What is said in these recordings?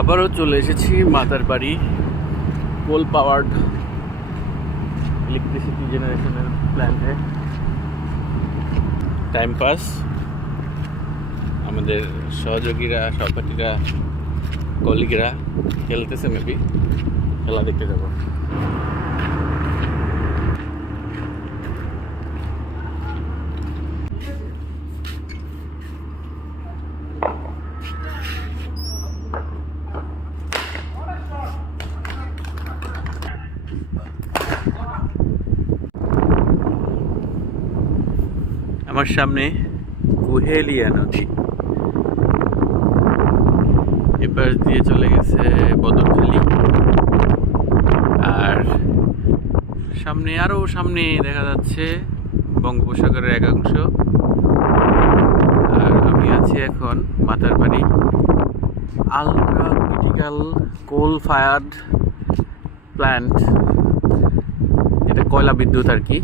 আবারও চলে এসেছি মাতারবাড়ি কোল পাওয়ার্ড ইলেকট্রিসিটি জেনারেশনের প্ল্যান্টে। টাইম পাস, আমাদের সহযোগীরা, সহপাঠীরা, কলিগরা খেলতেছে, মেবি খেলা দেখতে যাব। আমার সামনে কুহেলিয়া নদী, এপাশ দিয়ে চলে গেছে বদরখালি, আর সামনে আরো সামনে দেখা যাচ্ছে বঙ্গোপসাগরের একাংশ। আর আমি আছি এখন মাতারবাড়ি আলট্রা ক্রিটিক্যাল কোল ফায়ার্ড প্ল্যান্ট। এটা কয়লা বিদ্যুৎ আর কি।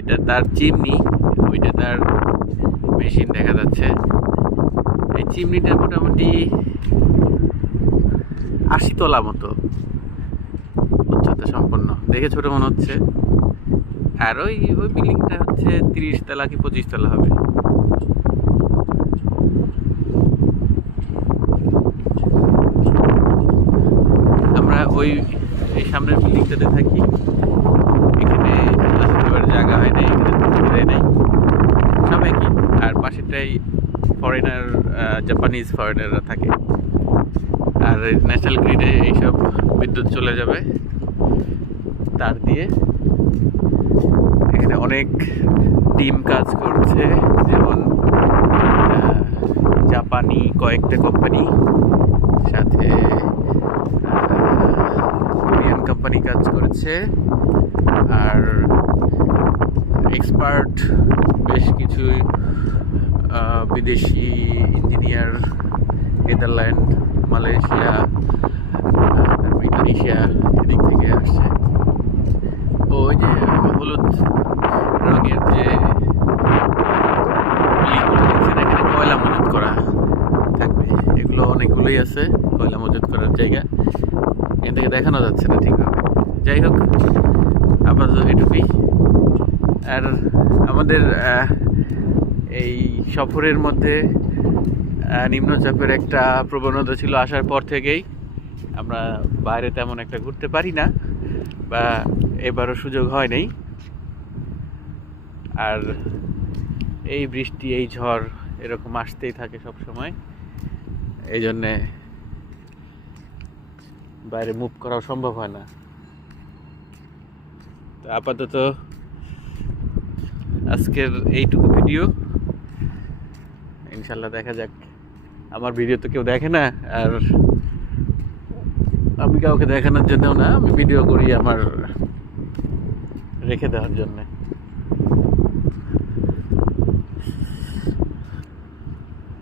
এটা তার চিমনি, ওইটা তার মেশিন দেখা যাচ্ছে। এই চিমনিটা মোটামুটি 80 তলা মতো উচ্চতা সম্পন্ন, দেখে ছোট মনে হচ্ছে। আর ওই বিল্ডিংটা হচ্ছে 30 তলা কি 25 তলা হবে। আমরা এই সামনের বিল্ডিংটাতে থাকি। এখানে জায়গা হয় নাই, এখানে নাই, সব একই। আর পাশেরটাই ফরেনার, জাপানিজ ফরেনাররা থাকে। আর ন্যাশনাল গ্রিডে এইসব বিদ্যুৎ চলে যাবে তার দিয়ে। এখানে অনেক টিম কাজ করছে, যেমন জাপানি কয়েকটা কোম্পানি, সাথে কোরিয়ান কোম্পানি কাজ করছে, আর এক্সপার্ট বেশ কিছু বিদেশি ইঞ্জিনিয়ার নেদারল্যান্ড, মালয়েশিয়া, তারপর ইন্দোনেশিয়া এদিক থেকে আসছে। তো ওই যে হলুদ রঙের যে এখানে কয়লা মজুত করা থাকবে, এগুলো অনেকগুলোই আছে কয়লা মজুত করার জায়গা। এখান থেকে দেখানো যাচ্ছে না ঠিকভাবে। যাই হোক, আপাতত এটুকুই। আর আমাদের এই সফরের মধ্যে নিম্নচাপের একটা প্রবণতা ছিল আসার পর থেকেই। আমরা বাইরে তেমন একটা ঘুরতে পারি না, বা এবারও সুযোগ হয় নাই। আর এই বৃষ্টি, এই ঝড় এরকম আসতেই থাকে সব সময়। এই জন্যে বাইরে মুভ করাও সম্ভব হয় না। তো আপাতত আজকের এইটুকু ভিডিও। ইনশাল্লাহ দেখা যাক। আমার ভিডিও তো কেউ দেখে না, আর আমি কাউকে দেখানোর জন্যও না, আমি ভিডিও করি আমার রেখে দেওয়ার জন্য।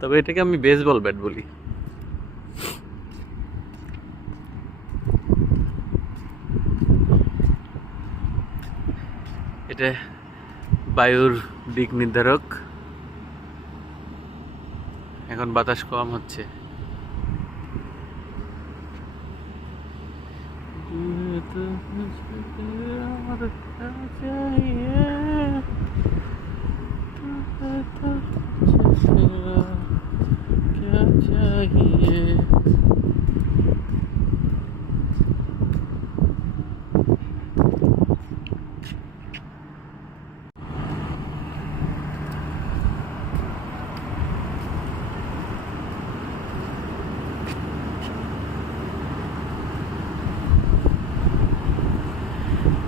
তবে এটাকে আমি বেসবল ব্যাট বলি। এটা বায়ুর দিক নির্ধারক। এখন বাতাস কম হচ্ছে।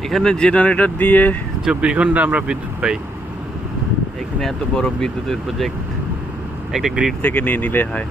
এখানে জেনারেটর দিয়ে 24 ঘন্টা আমরা বিদ্যুৎ পাই। এখানে এত বড় বিদ্যুতের প্রজেক্ট একটা গ্রিড থেকে নিয়ে নিলে হয়।